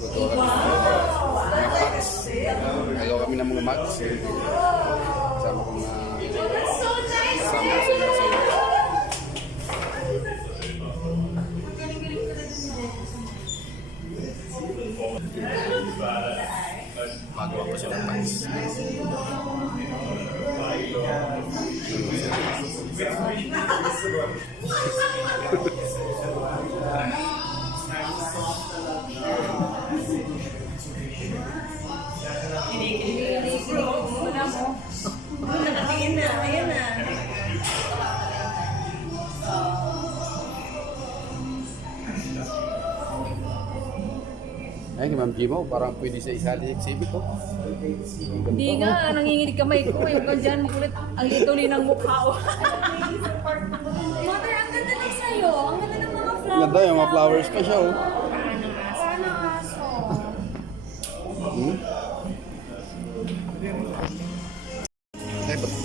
Gagawa kami ng mga packs. Gagawa kami ng mga mugs. Kasama ko na kasama ko sa iba sa iyo. Magawa ko sila ng packs. Nakatingin na, ayan na. Ay, kay Ma'am Gimo, parang pwede sa isali exhibit ko. Hindi nga, nanginginig kamay ko. Yung ka dyan, makulit. Ang ituloy ng mukha ko. Mother, ang ganda lang sa'yo. Ang ganda ng mga flowers. Ganda yung mga flowers pa siya, oh. Paano aso? Hmm? Ay, ba't